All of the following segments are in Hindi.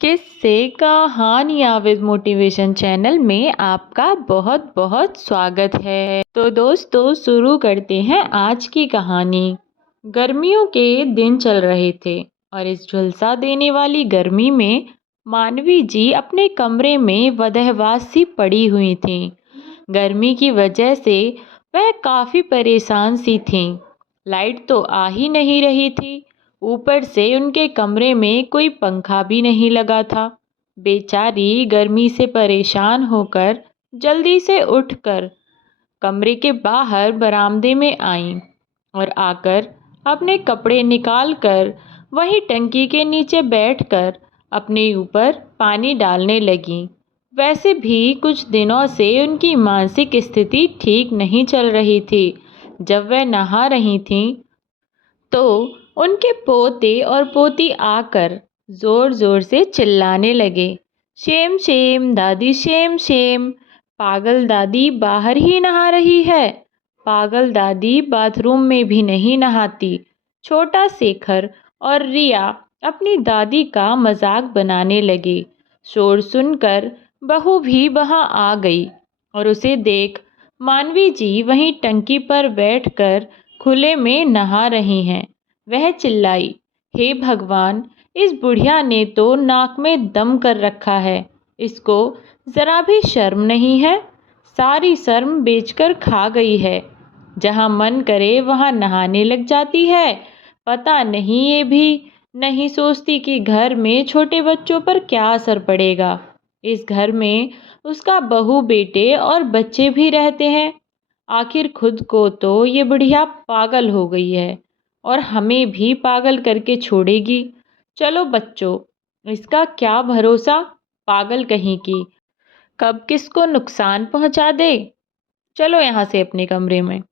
किस्से कहानियाँ विद मोटिवेशन चैनल में आपका बहुत बहुत स्वागत है। तो दोस्तों शुरू करते हैं आज की कहानी। गर्मियों के दिन चल रहे थे और इस झुलसा देने वाली गर्मी में मानवी जी अपने कमरे में वदहवास सी पड़ी हुई थीं। गर्मी की वजह से वह काफ़ी परेशान सी थीं। लाइट तो आ ही नहीं रही थी, ऊपर से उनके कमरे में कोई पंखा भी नहीं लगा था। बेचारी गर्मी से परेशान होकर जल्दी से उठकर कमरे के बाहर बरामदे में आईं और आकर अपने कपड़े निकालकर वही टंकी के नीचे बैठकर अपने ऊपर पानी डालने लगीं। वैसे भी कुछ दिनों से उनकी मानसिक स्थिति ठीक नहीं चल रही थी। जब वह नहा रही थीं तो उनके पोते और पोती आकर जोर जोर से चिल्लाने लगे, शेम शेम दादी, शेम शेम। पागल दादी बाहर ही नहा रही है, पागल दादी बाथरूम में भी नहीं नहाती। छोटा शेखर और रिया अपनी दादी का मजाक बनाने लगे। शोर सुनकर बहू भी वहां आ गई और उसे देख मानवी जी वहीं टंकी पर बैठकर खुले में नहा रही हैं। वह चिल्लाई, हे भगवान, इस बुढ़िया ने तो नाक में दम कर रखा है, इसको ज़रा भी शर्म नहीं है, सारी शर्म बेचकर खा गई है। जहाँ मन करे वहाँ नहाने लग जाती है। पता नहीं ये भी नहीं सोचती कि घर में छोटे बच्चों पर क्या असर पड़ेगा। इस घर में उसका बहू बेटे और बच्चे भी रहते हैं। आखिर खुद को तो ये बुढ़िया पागल हो गई है और हमें भी पागल करके छोड़ेगी। चलो बच्चों, इसका क्या भरोसा, पागल कहीं की, कब किसको नुकसान पहुंचा दे। चलो यहाँ से अपने कमरे में।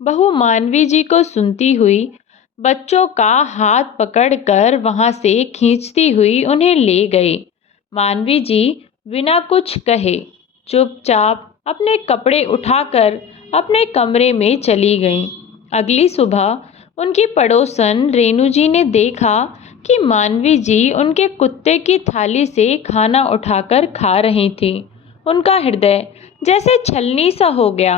बहू मानवी जी को सुनती हुई बच्चों का हाथ पकड़कर वहां से खींचती हुई उन्हें ले गई। मानवी जी बिना कुछ कहे चुपचाप अपने कपड़े उठाकर अपने कमरे में चली गईं। अगली सुबह उनकी पड़ोसन रेणु जी ने देखा कि मानवी जी उनके कुत्ते की थाली से खाना उठाकर खा रही थी। उनका हृदय जैसे छलनी सा हो गया।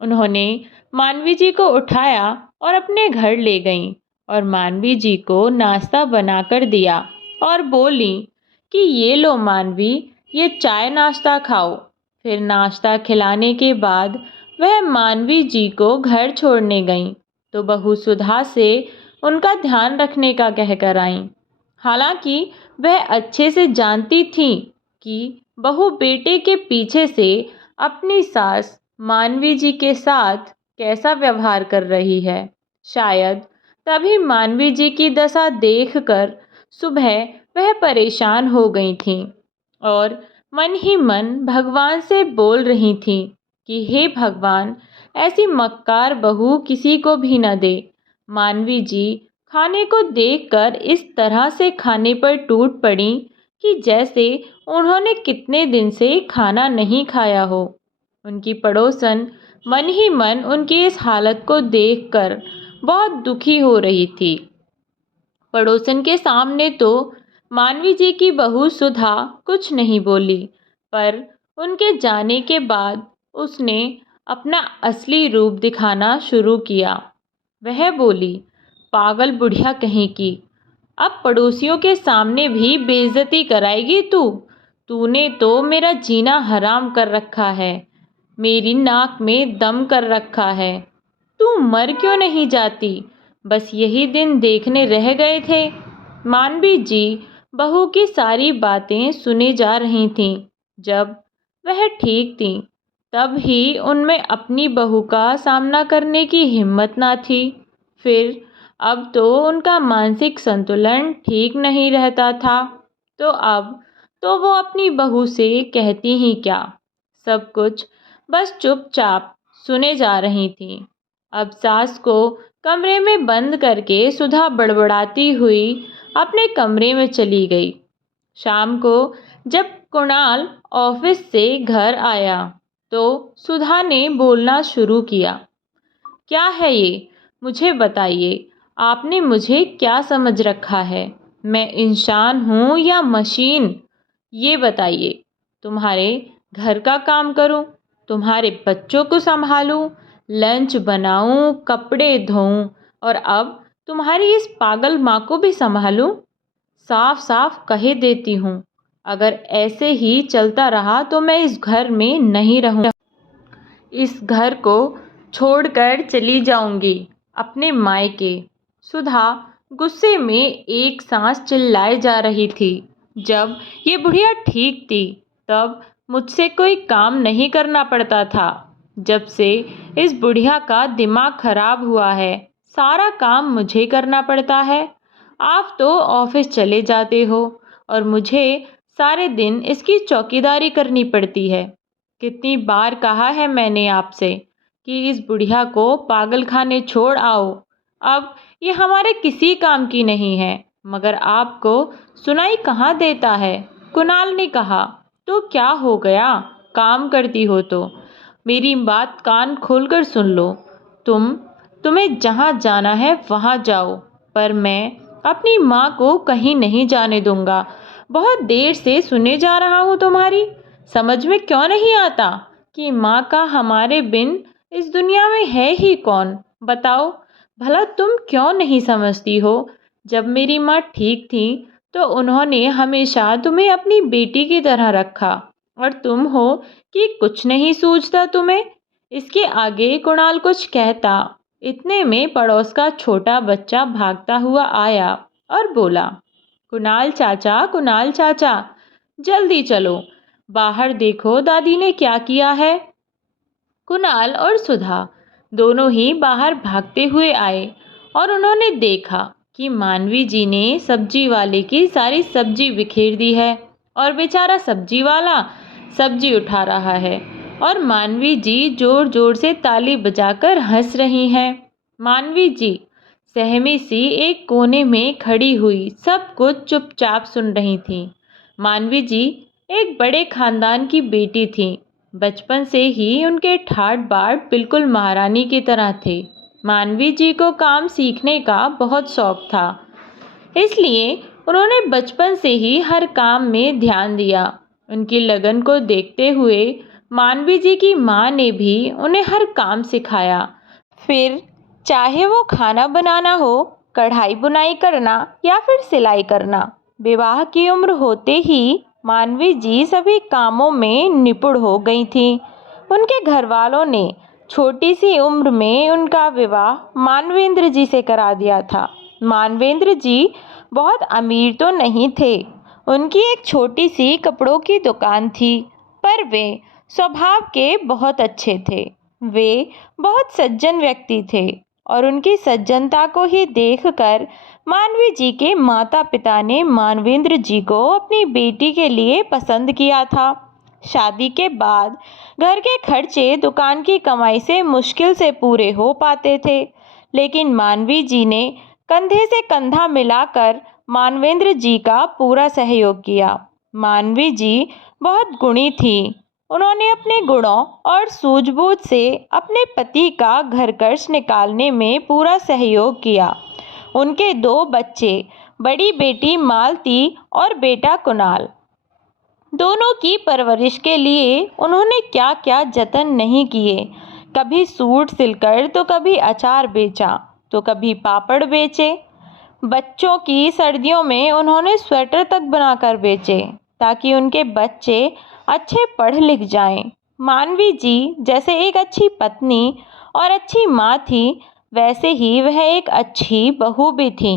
उन्होंने मानवी जी को उठाया और अपने घर ले गईं और मानवी जी को नाश्ता बनाकर दिया और बोली कि ये लो मानवी, ये चाय नाश्ता खाओ। फिर नाश्ता खिलाने के बाद वह मानवी जी को घर छोड़ने गईं तो बहू सुधा से उनका ध्यान रखने का कहकर आईं। हालांकि वह अच्छे से जानती थी कि बहू बेटे के पीछे से अपनी सास मानवी जी के साथ कैसा व्यवहार कर रही है। शायद तभी मानवी जी की दशा देखकर सुबह वह परेशान हो गई थीं और मन ही मन भगवान से बोल रही थीं कि हे भगवान, ऐसी मक्कार बहू किसी को भी न दे। मानवी जी खाने को देखकर इस तरह से खाने पर टूट पड़ी कि जैसे उन्होंने कितने दिन से खाना नहीं खाया हो। उनकी पड़ोसन मन ही मन उनकी इस हालत को देखकर बहुत दुखी हो रही थी। पड़ोसन के सामने तो मानवी जी की बहू सुधा कुछ नहीं बोली, पर उनके जाने के बाद उसने अपना असली रूप दिखाना शुरू किया। वह बोली, पागल बुढ़िया कहीं की, अब पड़ोसियों के सामने भी बेइज्जती कराएगी तू। तूने तो मेरा जीना हराम कर रखा है, मेरी नाक में दम कर रखा है। तू मर क्यों नहीं जाती, बस यही दिन देखने रह गए थे। मानवी जी बहू की सारी बातें सुने जा रही थीं। जब वह ठीक थी तब ही उनमें अपनी बहू का सामना करने की हिम्मत ना थी। फिर अब तो उनका मानसिक संतुलन ठीक नहीं रहता था, तो अब तो वो अपनी बहू से कहती ही क्या। सब कुछ बस चुपचाप सुने जा रही थीं। अब सास को कमरे में बंद करके सुधा बड़बड़ाती हुई अपने कमरे में चली गई। शाम को जब कुणाल ऑफिस से घर आया तो सुधा ने बोलना शुरू किया, क्या है ये, मुझे बताइए, आपने मुझे क्या समझ रखा है। मैं इंसान हूँ या मशीन? ये बताइए। तुम्हारे घर का काम करूँ, तुम्हारे बच्चों को संभालूँ, लंच बनाऊँ, कपड़े धोऊँ और अब तुम्हारी इस पागल माँ को भी संभालूँ? साफ साफ कह देती हूँ, अगर ऐसे ही चलता रहा तो मैं इस घर में नहीं रहूँ। इस घर को छोड़कर चली जाऊंगी अपने मायके। सुधा गुस्से में एक सांस चिल्लाए जा रही थी। जब ये बुढ़िया ठीक थी तब मुझसे कोई काम नहीं करना पड़ता था। जब से इस बुढ़िया का दिमाग खराब हुआ है सारा काम मुझे करना पड़ता है। आप तो ऑफिस चले जाते हो और मुझे सारे दिन इसकी चौकीदारी करनी पड़ती है। कितनी बार कहा है मैंने आपसे कि इस बुढ़िया को पागल खाने छोड़ आओ। अब ये हमारे किसी काम की नहीं है, मगर आपको सुनाई कहाँ देता है? कुणाल ने कहा। तो क्या हो गया, काम करती हो तो? मेरी बात कान खोलकर सुन लो। तुम्हें जहाँ जाना है वहाँ जाओ, पर मैं अपनी माँ को कहीं नहीं जाने दूंगा। बहुत देर से सुने जा रहा हूँ तुम्हारी। समझ में क्यों नहीं आता कि माँ का हमारे बिन इस दुनिया में है ही कौन? बताओ भला तुम क्यों नहीं समझती हो? जब मेरी माँ ठीक थी तो उन्होंने हमेशा तुम्हें अपनी बेटी की तरह रखा और तुम हो कि कुछ नहीं सूझता तुम्हें। इसके आगे कुणाल कुछ कहता, इतने में पड़ोस का छोटा बच्चा भागता हुआ आया और बोला, कुणाल चाचा, जल्दी चलो, बाहर देखो दादी ने क्या किया है। कुणाल और सुधा दोनों ही बाहर भागते हुए आए और उन्होंने देखा कि मानवी जी ने सब्जी वाले की सारी सब्जी बिखेर दी है और बेचारा सब्जी वाला सब्जी उठा रहा है और मानवी जी जोर जोर से ताली बजाकर हंस रही हैं। मानवी जी सहमी सी एक कोने में खड़ी हुई सब कुछ चुपचाप सुन रही थी। मानवी जी एक बड़े खानदान की बेटी थी। बचपन से ही उनके ठाट बाट बिल्कुल महारानी की तरह थे। मानवी जी को काम सीखने का बहुत शौक था, इसलिए उन्होंने बचपन से ही हर काम में ध्यान दिया। उनकी लगन को देखते हुए मानवी जी की माँ ने भी उन्हें हर काम सिखाया। फिर चाहे वो खाना बनाना हो, कढ़ाई बुनाई करना या फिर सिलाई करना। विवाह की उम्र होते ही मानवी जी सभी कामों में निपुण हो गई थीं। उनके घर वालों ने छोटी सी उम्र में उनका विवाह मानवेंद्र जी से करा दिया था। मानवेंद्र जी बहुत अमीर तो नहीं थे, उनकी एक छोटी सी कपड़ों की दुकान थी, पर वे स्वभाव के बहुत अच्छे थे। वे बहुत सज्जन व्यक्ति थे और उनकी सज्जनता को ही देखकर मानवी जी के माता पिता ने मानवेंद्र जी को अपनी बेटी के लिए पसंद किया था। शादी के बाद घर के खर्चे दुकान की कमाई से मुश्किल से पूरे हो पाते थे, लेकिन मानवी जी ने कंधे से कंधा मिलाकर मानवेंद्र जी का पूरा सहयोग किया। मानवी जी बहुत गुणी थी। उन्होंने अपने गुणों और सूझबूझ से अपने पति का घर खर्च निकालने में पूरा सहयोग किया। उनके 2 बच्चे, बड़ी बेटी मालती और बेटा कुणाल, दोनों की परवरिश के लिए उन्होंने क्या क्या जतन नहीं किए। कभी सूट सिलकर तो कभी अचार बेचा तो कभी पापड़ बेचे। बच्चों की सर्दियों में उन्होंने स्वेटर तक बनाकर बेचे ताकि उनके बच्चे अच्छे पढ़ लिख जाएं। मानवी जी जैसे एक अच्छी पत्नी और अच्छी माँ थी, वैसे ही वह एक अच्छी बहू भी थी।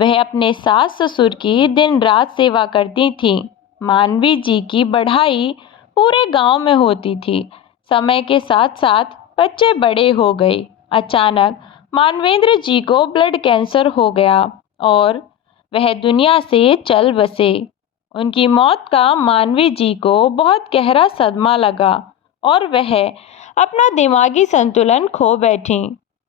वह अपने सास ससुर की दिन रात सेवा करती थी। मानवी जी की बढ़ाई पूरे गांव में होती थी। समय के साथ साथ बच्चे बड़े हो गए। अचानक मानवेंद्र जी को ब्लड कैंसर हो गया और वह दुनिया से चल बसे। उनकी मौत का मानवी जी को बहुत गहरा सदमा लगा और वह अपना दिमागी संतुलन खो बैठी।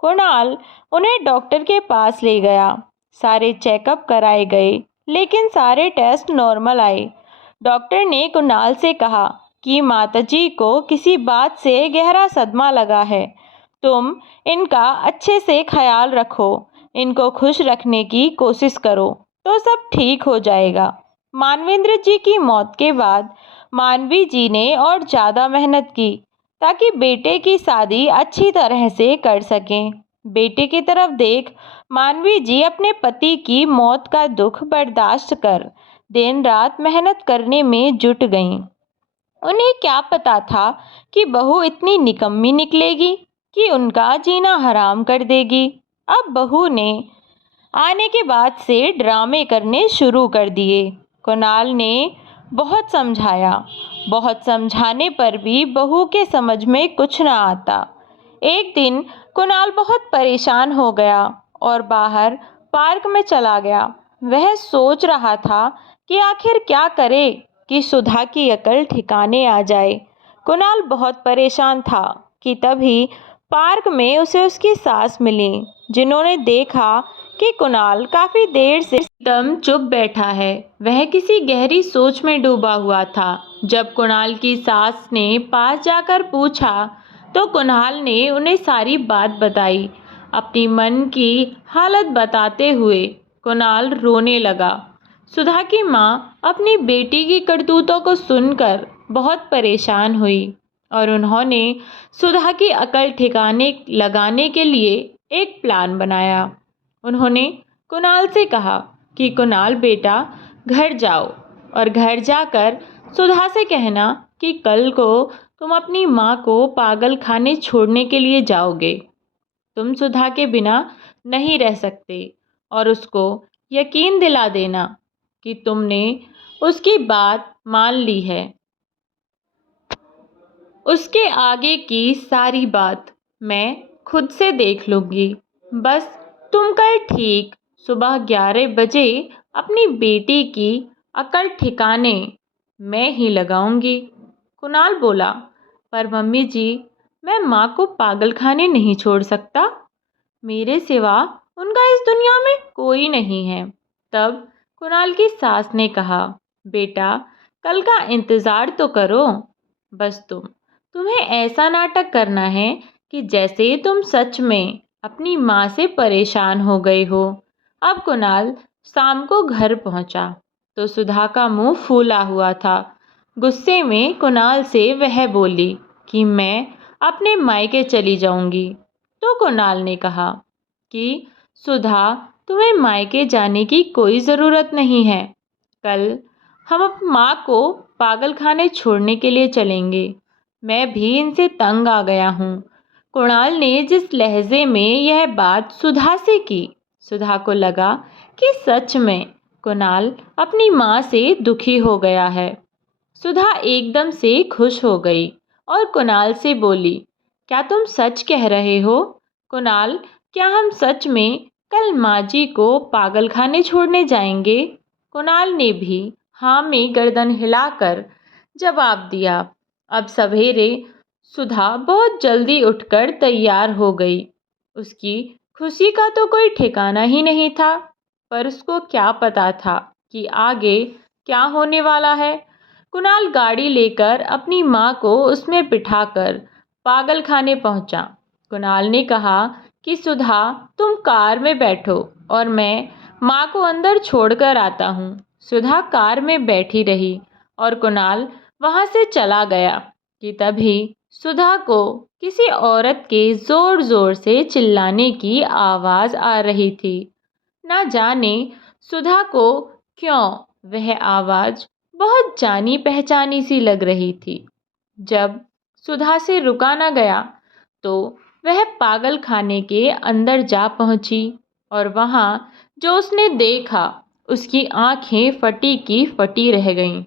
कुणाल उन्हें डॉक्टर के पास ले गया। सारे चेकअप कराए गए, लेकिन सारे टेस्ट नॉर्मल आए। डॉक्टर ने कुणाल से कहा कि माताजी को किसी बात से गहरा सदमा लगा है। तुम इनका अच्छे से ख्याल रखो, इनको खुश रखने की कोशिश करो। तो सब ठीक हो जाएगा। मानवेंद्र जी की मौत के बाद मानवी जी ने और ज़्यादा मेहनत की ताकि बेटे की शादी अच्छी तरह से कर सकें। बेटे की तरफ देख मानवी जी अपने पति की मौत का दुख बर्दाश्त कर दिन रात मेहनत करने में जुट गईं। उन्हें क्या पता था कि बहू इतनी निकम्मी निकलेगी कि उनका जीना हराम कर देगी। अब बहू ने आने के बाद से ड्रामे करने शुरू कर दिए। कुणाल ने बहुत समझाया, बहुत समझाने पर भी बहू के समझ में कुछ ना आता। एक दिन कुणाल बहुत परेशान हो गया और बाहर पार्क में चला गया। वह सोच रहा था कि आखिर क्या करे कि सुधा की अकल ठिकाने आ जाए। कुणाल बहुत परेशान था कि तभी पार्क में उसे उसकी सास मिली, जिन्होंने देखा कि कुणाल काफी देर से एकदम चुप बैठा है। वह किसी गहरी सोच में डूबा हुआ था। जब कुणाल की सास ने पास जाकर पूछा तो कुणाल ने उन्हें सारी बात बताई। अपनी मन की हालत बताते हुए कुणाल रोने लगा। सुधा की माँ अपनी बेटी की करतूतों को सुनकर बहुत परेशान हुई और उन्होंने सुधा की अकल ठिकाने लगाने के लिए एक प्लान बनाया। उन्होंने कुणाल से कहा कि कुणाल बेटा, घर जाओ और घर जाकर सुधा से कहना कि कल को तुम अपनी माँ को पागल खाने छोड़ने के लिए जाओगे। तुम सुधा के बिना नहीं रह सकते और उसको यकीन दिला देना कि तुमने उसकी बात मान ली है। उसके आगे की सारी बात मैं खुद से देख लूँगी। बस तुम कल ठीक सुबह 11 बजे अपनी बेटी की अकल ठिकाने मैं ही लगाऊंगी। कुणाल बोला, पर मम्मी जी, मैं माँ को पागलखाने नहीं छोड़ सकता। मेरे सिवा उनका इस दुनिया में कोई नहीं है। तब कुणाल की सास ने कहा, बेटा, कल का इंतज़ार तो करो। बस तुम्हें ऐसा नाटक करना है कि जैसे तुम सच में अपनी माँ से परेशान हो गए हो। अब कुणाल शाम को घर पहुंचा तो सुधा का मुंह फूला हुआ था। गुस्से में कुणाल से वह बोली कि मैं अपने मायके चली जाऊंगी। तो कुणाल ने कहा कि सुधा, तुम्हें मायके जाने की कोई ज़रूरत नहीं है। कल हम अपनी माँ को पागलखाने छोड़ने के लिए चलेंगे। मैं भी इनसे तंग आ गया हूँ। कुणाल ने जिस लहजे में यह बात सुधा से की, सुधा को लगा कि सच में कुणाल अपनी माँ से दुखी हो गया है। सुधा एकदम से खुश हो गई और कुणाल से बोली, क्या तुम सच कह रहे हो कुणाल? क्या हम सच में कल माँ जी को पागलखाने छोड़ने जाएंगे? कुणाल ने भी हाँ में गर्दन हिलाकर जवाब दिया। अब सवेरे सुधा बहुत जल्दी उठकर तैयार हो गई। उसकी खुशी का तो कोई ठिकाना ही नहीं था, पर उसको क्या पता था कि आगे क्या होने वाला है। कुणाल गाड़ी लेकर अपनी माँ को उसमें बिठाकर पागलखाने पहुंचा। कुणाल ने कहा कि सुधा, तुम कार में बैठो और मैं माँ को अंदर छोड़कर आता हूँ। सुधा कार में बैठी रही और कुणाल वहाँ से चला गया कि तभी सुधा को किसी औरत के ज़ोर ज़ोर से चिल्लाने की आवाज़ आ रही थी। ना जाने सुधा को क्यों वह आवाज़ बहुत जानी पहचानी सी लग रही थी। जब सुधा से रुका न गया तो वह पागल खाने के अंदर जा पहुंची और वहां जो उसने देखा, उसकी आंखें फटी की फटी रह गईं।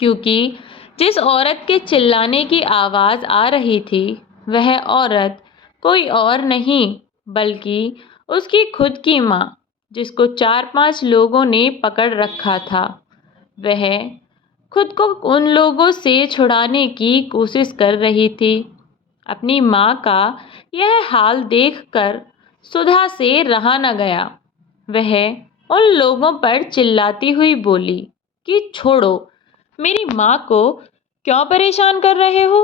क्योंकि जिस औरत के चिल्लाने की आवाज़ आ रही थी, वह औरत कोई और नहीं बल्कि उसकी खुद की माँ, जिसको 4-5 लोगों ने पकड़ रखा था। वह खुद को उन लोगों से छुड़ाने की कोशिश कर रही थी। अपनी माँ का यह हाल देखकर सुधा से रहा न गया। वह उन लोगों पर चिल्लाती हुई बोली कि छोड़ो, मेरी माँ को क्यों परेशान कर रहे हो?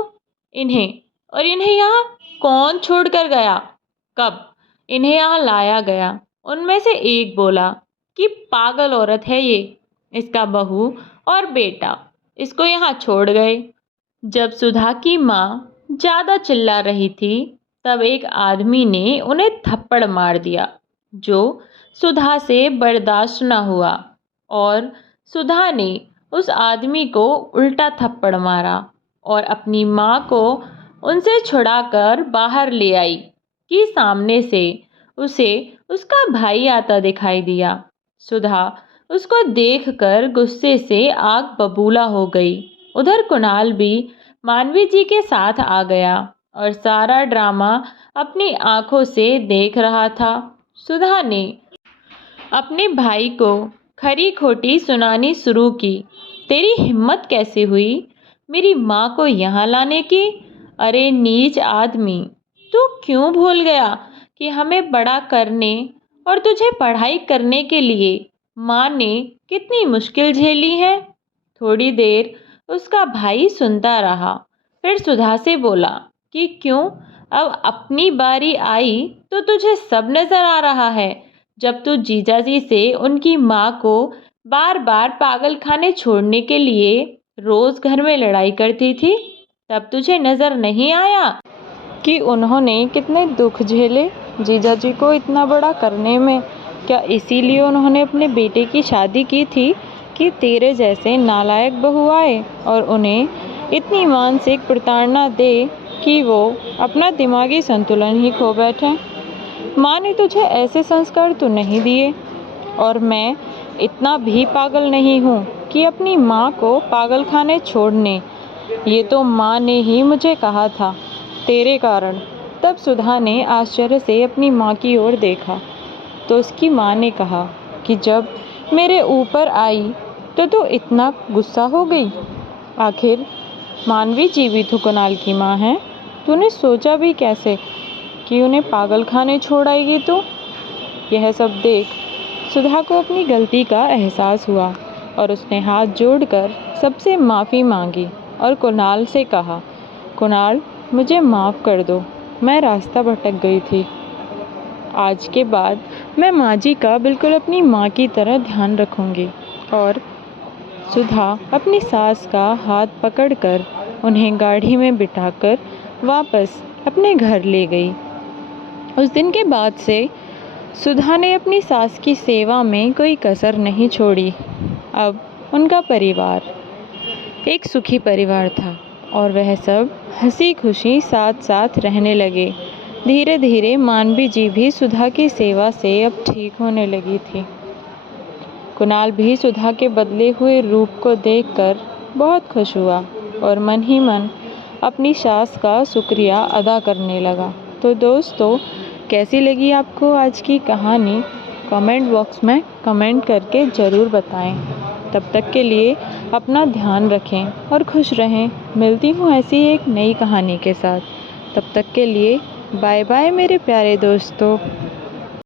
इन्हें यहाँ कौन छोड़ कर गया? कब इन्हें यहाँ लाया गया? उनमें से एक बोला कि पागल औरत है ये, इसका बहू और बेटा इसको यहाँ छोड़ गए। जब सुधा की माँ ज़्यादा चिल्ला रही थी तब एक आदमी ने उन्हें थप्पड़ मार दिया, जो सुधा से बर्दाश्त न हुआ और सुधा ने उस आदमी को उल्टा थप्पड़ मारा और अपनी माँ को उनसे छुड़ाकर बाहर ले आई कि सामने से उसे उसका भाई आता दिखाई दिया। सुधा उसको देखकर गुस्से से आग बबूला हो गई। उधर कुणाल भी मानवी जी के साथ आ गया और सारा ड्रामा अपनी आंखों से देख रहा था। सुधा ने अपने भाई को खरी खोटी सुनानी शुरू की। तेरी हिम्मत कैसे हुई मेरी माँ को यहाँ लाने की? अरे नीच आदमी, तू क्यों भूल गया कि हमें बड़ा करने और तुझे पढ़ाई करने के लिए माँ ने कितनी मुश्किल झेली है। थोड़ी देर उसका भाई सुनता रहा, फिर सुधा से बोला कि क्यों, अब अपनी बारी आई तो तुझे सब नज़र आ रहा है। जब तू जीजाजी से उनकी माँ को बार बार पागल खाने छोड़ने के लिए रोज़ घर में लड़ाई करती थी, तब तुझे नज़र नहीं आया कि उन्होंने कितने दुख झेले जीजाजी को इतना बड़ा करने में? क्या इसीलिए उन्होंने अपने बेटे की शादी की थी कि तेरे जैसे नालायक बहू आए और उन्हें इतनी मानसिक प्रताड़ना दे कि वो अपना दिमागी संतुलन ही खो बैठे? माँ ने तुझे ऐसे संस्कार तो नहीं दिए और मैं इतना भी पागल नहीं हूँ कि अपनी माँ को पागल खाने छोड़ने। ये तो माँ ने ही मुझे कहा था तेरे कारण। तब सुधा ने आश्चर्य से अपनी माँ की ओर देखा तो उसकी माँ ने कहा कि जब मेरे ऊपर आई तो इतना गुस्सा हो गई। आखिर मानवी जी भी तो कुणाल की माँ है, तूने सोचा भी कैसे कि उन्हें पागल खाने छोड़ आएगी? तो यह सब देख सुधा को अपनी गलती का एहसास हुआ और उसने हाथ जोड़कर सबसे माफ़ी मांगी और कुणाल से कहा, कुणाल मुझे माफ़ कर दो, मैं रास्ता भटक गई थी। आज के बाद मैं माँ जी का बिल्कुल अपनी माँ की तरह ध्यान रखूँगी। और सुधा अपनी सास का हाथ पकड़कर उन्हें गाड़ी में बिठाकर वापस अपने घर ले गई। उस दिन के बाद से सुधा ने अपनी सास की सेवा में कोई कसर नहीं छोड़ी। अब उनका परिवार एक सुखी परिवार था और वह सब हंसी खुशी साथ साथ रहने लगे। धीरे धीरे मानवी जी भी सुधा की सेवा से अब ठीक होने लगी थी। कुणाल भी सुधा के बदले हुए रूप को देखकर बहुत खुश हुआ और मन ही मन अपनी सास का शुक्रिया अदा करने लगा। तो दोस्तों, कैसी लगी आपको आज की कहानी? कमेंट बॉक्स में कमेंट करके ज़रूर बताएं। तब तक के लिए अपना ध्यान रखें और खुश रहें। मिलती हूँ ऐसी एक नई कहानी के साथ। तब तक के लिए बाय बाय मेरे प्यारे दोस्तों।